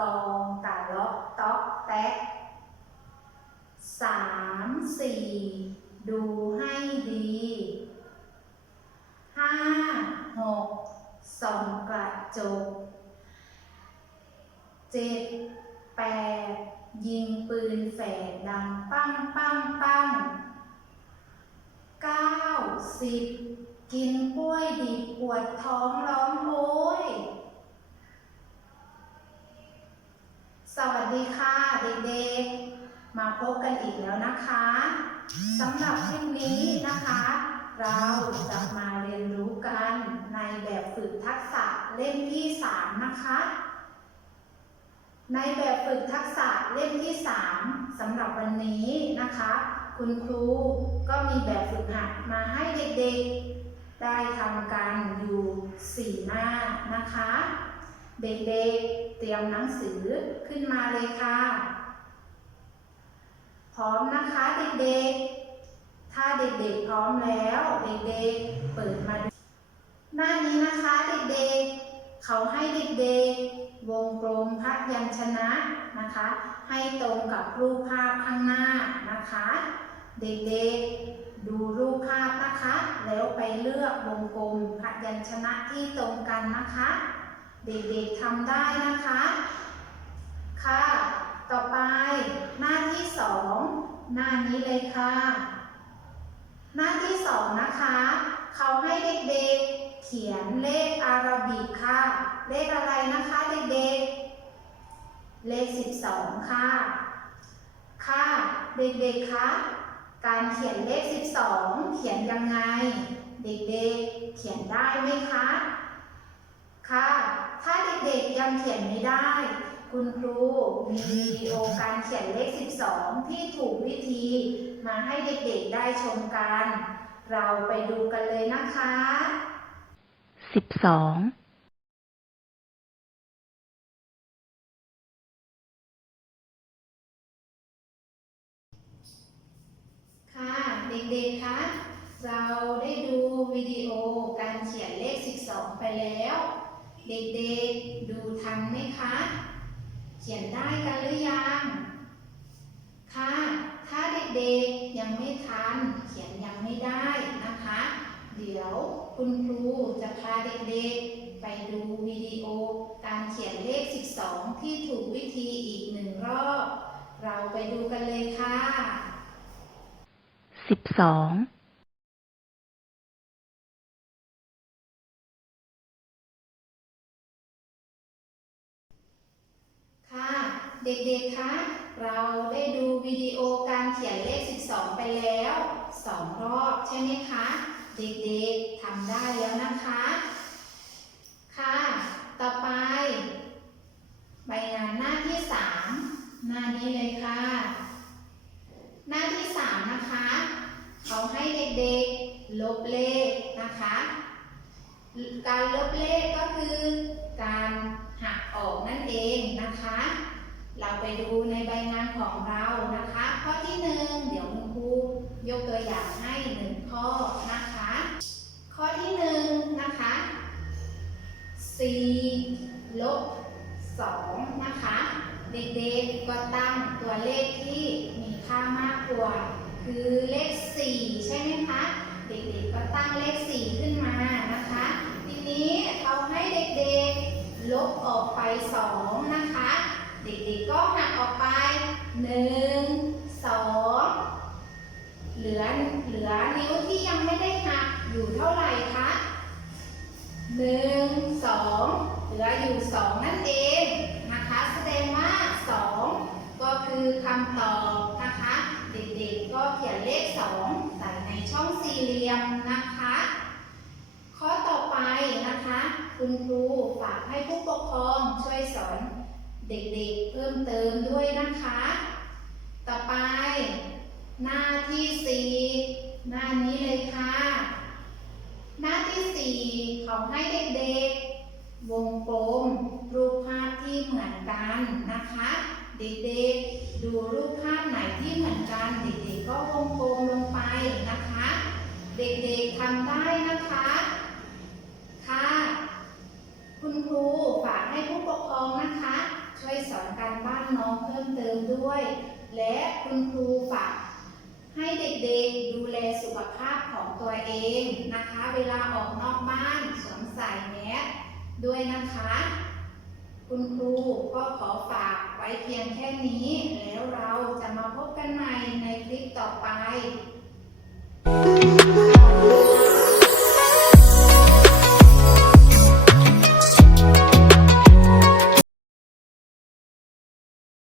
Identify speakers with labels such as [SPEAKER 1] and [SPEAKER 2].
[SPEAKER 1] อตีกองตะเลาะต๊อกแต๊กสามสี่ดูให้ดีห้าหกส่องกระจกเจ็ดแปดยิงปืนแฝดดังปั้งปั้งปั้งเก้าสิบกินกล้วยดิบปวดท้องร้องโอย ดีค่ะเด็กๆ มาพบกันอีกแล้วนะคะสำหรับคลิปนี้นะคะ เราจะมาเรียนรู้กันในแบบฝึกทักษะเล่มที่ 3 นะคะ ในแบบฝึกทักษะเล่มที่ 3สำหรับวันนี้นะคะ คุณครูก็มีแบบฝึกหัดมาให้เด็กๆ ได้ทำกันอยู่ 4 หน้านะคะ เด็กๆ เตรียมหนังสือขึ้นมาเลยค่ะ พร้อมนะคะเด็กๆ ถ้าเด็กๆพร้อมแล้วเด็กๆ เปิดมาหน้านี้นะคะเด็กๆ เขาให้เด็กๆ วงกลมพยัญชนะนะคะ ให้ตรงกับรูปภาพข้างหน้านะคะ เด็กๆ ดูรูปภาพนะคะ แล้วไปเลือกวงกลมพยัญชนะที่ตรงกันนะคะ เด็กๆทำได้นะคะ ค่ะ ต่อไปหน้าที่สองหน้านี้เลยค่ะ หน้าที่สองนะคะ เขาให้เด็กๆเขียนเลขอารบิกค่ะ เลขอะไรนะคะเด็กๆ เลข 12 ค่ะ ค่ะ เด็กๆคะการเขียนเลข 12 เขียนยังไง เด็กๆ เขียนได้ไหมคะ ค่ะ ถ้าเด็กๆยังเขียนไม่ได้ คุณครูมีวิดีโอการเขียนเลข 12 ที่ถูกวิธีมาให้เด็กๆได้ชมกัน เราไปดูกันเลยนะคะ
[SPEAKER 2] สิบสอง
[SPEAKER 1] ค่ะเด็กๆ คะ เราได้ดูวิดีโอการเขียนเลข 12 ไปแล้ว เด็กๆ ดูทันไหมคะ เขียนได้กันหรือยัง ค่ะ ถ้าเด็กๆ ยังไม่ทัน เขียนยังไม่ได้นะคะ เดี๋ยวคุณครูจะพาเด็กๆ ไปดูวิดีโอการเขียนเลข 12 ที่ถูกวิธีอีกหนึ่งรอบ เราไปดูกันเลยค่ะ 12 เด็กๆ คะ เราได้ดูวิดีโอการเขียนเลข 12 ไปแล้ว 2 รอบใช่ไหมคะ เด็กๆทำได้แล้วนะคะ ค่ะ ต่อไป ใบงานหน้าที่ 3 หน้านี้เลยค่ะ หน้าที่ 3 นะคะ เขาให้เด็กๆ ลบเลขนะคะ การลบเลขก็คือการหักออกนั่นเองนะคะ เราไปดูในใบงานของเรานะคะ ข้อที่หนึ่งเดี๋ยวคุณครูยกตัวอย่างให้หนึ่งข้อนะคะ ข้อที่หนึ่งนะคะ4ลบ2นะคะ เด็กๆก็ตั้งตัวเลขที่มีค่ามากกว่า คือเลข 4 ใช่ไหมคะ เด็กๆก็ตั้งเลข 4 ขึ้นมานะคะ ทีนี้เขาให้เด็กๆ ลบออกไป 2 นะคะ ด็กๆก็หักออกไป1 2เหลือเหลือนิ้วที่ยังไม่ได้หักอยู่เท่าไหร่คะ1 2เหลืออยู่2นั่นเองนะคะ แสดงว่า2ก็คือคำตอบนะคะ เด็กๆก็เขียนเลข2ใส่ในช่องสี่เหลี่ยมนะคะ ข้อต่อไปนะคะ คุณครูฝากให้ผู้ปกครองช่วยสอน เด็กๆ เพิ่มเติมด้วยนะคะ ต่อไป หน้าที่4หน้านี้เลยค่ะ หน้าที่4เขาให้เด็กๆ วงกลมรูปภาพที่เหมือนกันนะคะ เด็กๆ ดูรูปภาพไหนที่เหมือนกัน เด็กๆ ก็วงกลมลงไปนะคะ เด็กๆทำได้นะคะ ค่ะ คุณครูฝากให้ผู้ปกครอง นะคะสอนการบ้านน้องเพิ่มเติมด้วย และคุณครูฝากให้เด็กๆดูแลสุขภาพของตัวเองนะคะ เวลาออกนอกบ้านสวมใส่แมสด้วยนะคะ คุณครูก็ขอฝากไว้เพียงแค่นี้ แล้วเราจะมาพบกันใหม่ในคลิปต่อไป